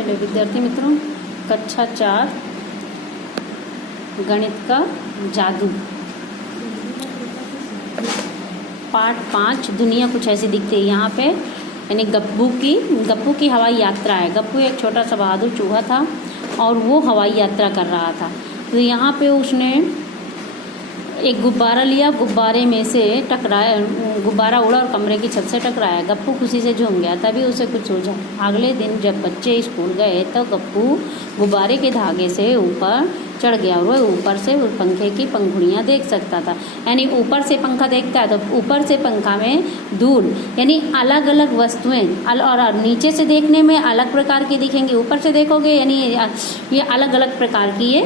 चलिए विद्यार्थी मित्रों, कक्षा 4 गणित का जादू पार्ट 5 दुनिया कुछ ऐसी दिखती है। यहाँ पे यानी गप्पू की हवाई यात्रा है। गप्पू एक छोटा सा बहादुर चूहा था और वो हवाई यात्रा कर रहा था। तो यहाँ पे उसने एक गुब्बारा लिया, गुब्बारे में से टकराया, गुब्बारा उड़ा और कमरे की छत से टकराया। गप्पू खुशी से झूम गया। तभी उसे कुछ सूझा। अगले दिन जब बच्चे स्कूल गए तो गप्पू गुब्बारे के धागे से ऊपर चढ़ गया और वह ऊपर से उस पंखे की पंखुड़ियाँ देख सकता था। यानी ऊपर से पंखा देखता है तो ऊपर से पंखा में दूर यानी अलग अलग वस्तुएं और नीचे से देखने में अलग प्रकार की दिखेंगी, ऊपर से देखोगे यानी ये अलग अलग प्रकार की ये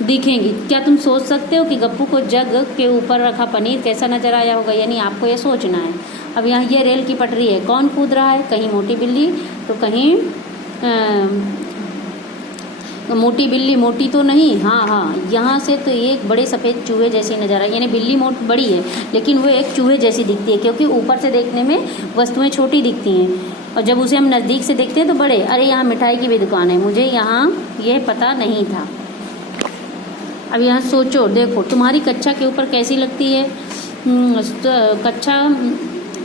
दिखेंगी। क्या तुम सोच सकते हो कि गप्पू को जग के ऊपर रखा पनीर कैसा नजर आया होगा? यानी आपको ये सोचना है। अब यहाँ ये रेल की पटरी है, कौन कूद रहा है? कहीं मोटी बिल्ली तो कहीं मोटी बिल्ली, मोटी तो नहीं, हाँ, यहाँ से तो एक बड़े सफ़ेद चूहे जैसी नज़र आई। यानी बिल्ली बड़ी है लेकिन वो एक चूहे जैसी दिखती है, क्योंकि ऊपर से देखने में वस्तुएं छोटी दिखती हैं और जब उसे हम नज़दीक से देखते हैं तो बड़े। अरे यहाँ मिठाई की भी दुकान है, मुझे यहाँ यह पता नहीं था। अब यहाँ सोचो, देखो तुम्हारी कक्षा के ऊपर कैसी लगती है, कक्षा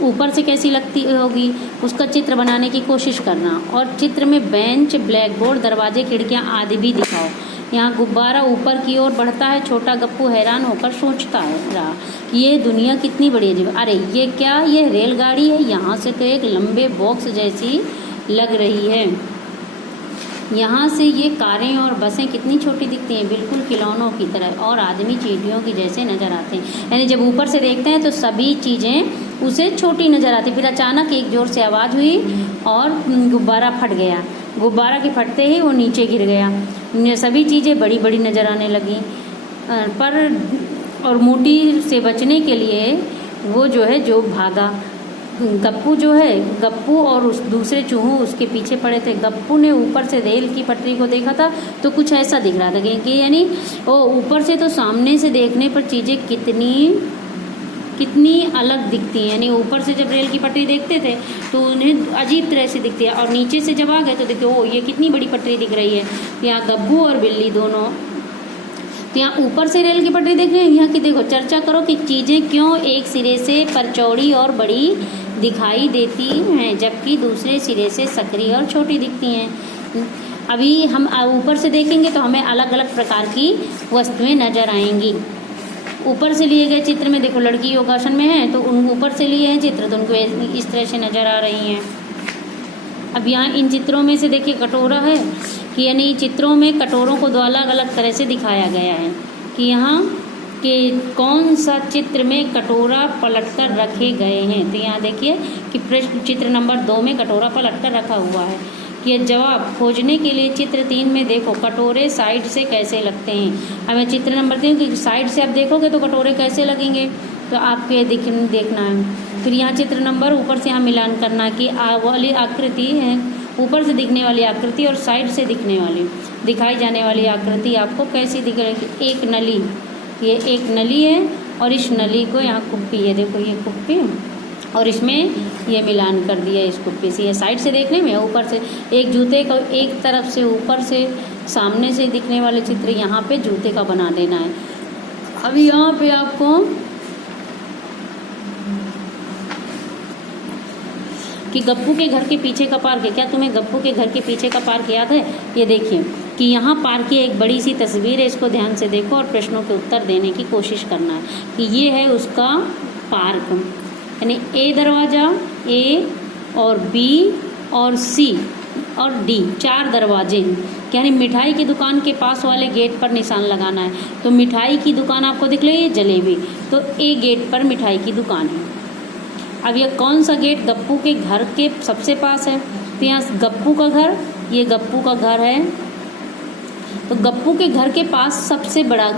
ऊपर से कैसी लगती होगी, उसका चित्र बनाने की कोशिश करना। और चित्र में बेंच, ब्लैक बोर्ड, दरवाजे, खिड़कियाँ आदि भी दिखाओ। यहाँ गुब्बारा ऊपर की ओर बढ़ता है। छोटा गप्पू हैरान होकर सोचता है ये दुनिया कितनी बड़ी है। अरे ये क्या, ये रेलगाड़ी है? यहाँ से तो एक लंबे बॉक्स जैसी लग रही है। यहाँ से ये कारें और बसें कितनी छोटी दिखती हैं, बिल्कुल खिलौनों की तरह, और आदमी चींटियों की जैसे नज़र आते हैं। यानी जब ऊपर से देखते हैं तो सभी चीज़ें उसे छोटी नज़र आती। फिर अचानक एक ज़ोर से आवाज़ हुई और गुब्बारा फट गया। गुब्बारा के फटते ही वो नीचे गिर गया। सभी चीज़ें बड़ी बड़ी नज़र आने लगी। और मोटी से बचने के लिए वो जो भागा। गप्पू और उस दूसरे चूहों उसके पीछे पड़े थे। गप्पू ने ऊपर से रेल की पटरी को देखा था तो कुछ ऐसा दिख रहा था कि यानी वो ऊपर से तो सामने से देखने पर चीज़ें कितनी अलग दिखती हैं। यानी ऊपर से जब रेल की पटरी देखते थे तो उन्हें अजीब तरह से दिखती है, और नीचे से जब आ गए तो देखते ओ ये कितनी बड़ी पटरी दिख रही है। यहाँ गप्पू और बिल्ली दोनों तो यहाँ ऊपर से रेल की पटरी देख रहे हैं। यहाँ की देखो, चर्चा करो कि चीज़ें क्यों एक सिरे से पर चौड़ी और बड़ी दिखाई देती हैं जबकि दूसरे सिरे से सकरी और छोटी दिखती हैं। अभी हम ऊपर से देखेंगे तो हमें अलग अलग प्रकार की वस्तुएं नजर आएंगी। ऊपर से लिए गए चित्र में देखो, लड़की योगासन में है तो उन ऊपर से लिए हैं चित्र तो उनको इस तरह से नजर आ रही हैं। अब यहाँ इन चित्रों में से देखिए कटोरा है कि यानी चित्रों में कटोरों को दो अलग अलग तरह से दिखाया गया है कि यहाँ कि कौन सा चित्र में कटोरा पलटकर रखे गए हैं। तो यहाँ देखिए कि प्रश्न चित्र नंबर 2 में कटोरा पलटकर रखा हुआ है। कि ये जवाब खोजने के लिए चित्र 3 में देखो कटोरे साइड से कैसे लगते हैं। अब मैं चित्र नंबर 3 कि साइड से आप देखोगे तो कटोरे कैसे लगेंगे, तो आपको ये देखना है। फिर यहाँ चित्र नंबर ऊपर से यहाँ मिलान करना कि वाली आकृति है, ऊपर से दिखने वाली आकृति और साइड से दिखाई जाने वाली आकृति आपको कैसी दिख रही है। एक नली, ये एक नली है और इस नली को यहाँ कुप्पी है, देखो ये कुप्पी और इसमें ये मिलान कर दिया इस कुप्पी से। ये साइड से देखने में, ऊपर से एक जूते का एक तरफ से ऊपर से सामने से दिखने वाले चित्र यहाँ पे जूते का बना देना है। अभी यहाँ पे आपको कि गप्पू के घर के पीछे का पार्क है। क्या तुम्हें गप्पू के घर के पीछे का पार्क याद है? ये देखिए कि यहाँ पार्क की एक बड़ी सी तस्वीर है, इसको ध्यान से देखो और प्रश्नों के उत्तर देने की कोशिश करना है कि ये है उसका पार्क। यानी ए दरवाज़ा, ए और बी और सी और डी, 4 दरवाजे हैं। यानी मिठाई की दुकान के पास वाले गेट पर निशान लगाना है। तो मिठाई की दुकान आपको दिख रही है जलेबी, तो ए गेट पर मिठाई की दुकान है। अब यह कौन सा गेट गप्पू के घर के सबसे पास है? तो यहाँ गप्पू का घर, ये गप्पू का घर है। तो गप्पू के घर के पास सबसे बड़ा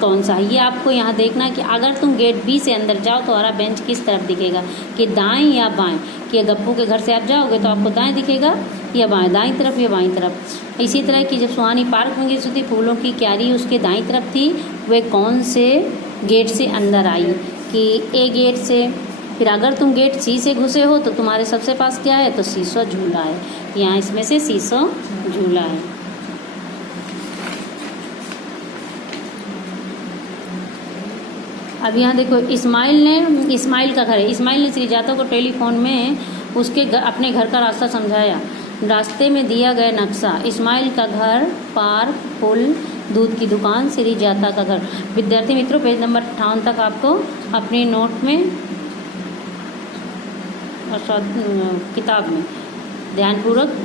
कौन सा है, ये आपको यहाँ देखना है कि अगर तुम गेट बी से अंदर जाओ तो हमारा बेंच किस तरफ दिखेगा, कि दाएं या बाएं। कि गप्पू के घर से आप जाओगे तो आपको दाएं दिखेगा या बाएं, दाईं तरफ या बाईं तरफ। इसी तरह की जब सुहानी पार्क में गई थी, फूलों की क्यारी उसके दाईं तरफ थी, वे कौन से गेट से अंदर आई? कि ए गेट से, फिर अगर तुम गेट सी से घुसे हो तो तुम्हारे सबसे पास क्या है, तो सीसो झूला है। यहाँ इसमें से सीसो झूला है। अब यहाँ देखो, इस्माइल का घर है। इस्माइल ने श्रीजाता को टेलीफोन में उसके अपने घर का रास्ता समझाया। रास्ते में दिया गया नक्शा, इस्माइल का घर, पार्क, पुल, दूध की दुकान, श्रीजाता का घर। विद्यार्थी मित्रों, पेज नंबर 58 तक आपको अपने नोट में और किताब में ध्यानपूर्वक